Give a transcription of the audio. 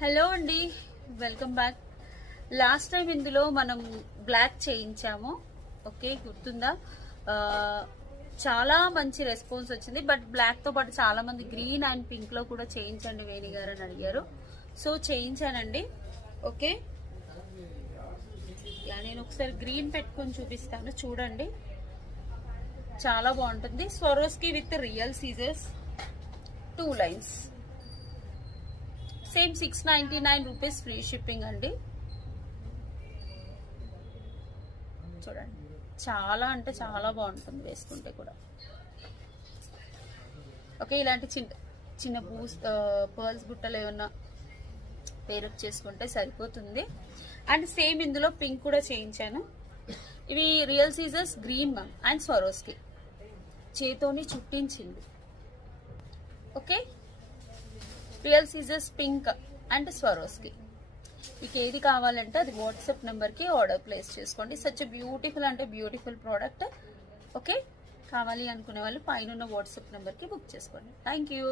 Hello అండి, welcome back. Last time ఇందులో మనం బ్లాక్ చేయించాము. ఓకే, గుర్తుందా? చాలా మంచి రెస్పాన్స్ వచ్చింది. బట్ బ్లాక్ తో పాటు చాలా మంది గ్రీన్ అండ్ పింక్ లో కూడా చేయించండి వేణి గారు అని అడిగారు. సో చేయించానండి. ఓకే, నేను ఒకసారి గ్రీన్ పెట్టుకొని చూపిస్తాను, చూడండి. చాలా బాగుంటుంది. Swarovski with real scissors, 2 lines, same 699 rupees, free shipping అండి. చూడండి, చాలా అంటే చాలా బాగుంటుంది వేసుకుంటే కూడా. ఓకే, ఇలాంటి చిన్న చిన్న పర్ల్స్ బుట్టలు ఏమన్నా పేరప్ చేసుకుంటే సరిపోతుంది. అండ్ సేమ్ ఇందులో పింక్ కూడా చేయించాను. ఇవి రియల్ సీజర్స్, గ్రీన్ మ్యామ్ అండ్ స్వరోస్కి చేతోని చుట్టించింది. ఓకే, రియల్ సీజర్స్, పింక్ అండ్ స్వరోస్కి. మీకు ఏది కావాలంటే అది వాట్సాప్ నెంబర్కి ఆర్డర్ ప్లేస్ చేసుకోండి. సచ్ బ్యూటిఫుల్ అంటే బ్యూటిఫుల్ ప్రోడక్ట్. ఓకే, కావాలి అనుకునే వాళ్ళు పైన వాట్సాప్ నెంబర్కి బుక్ చేసుకోండి. Thank you.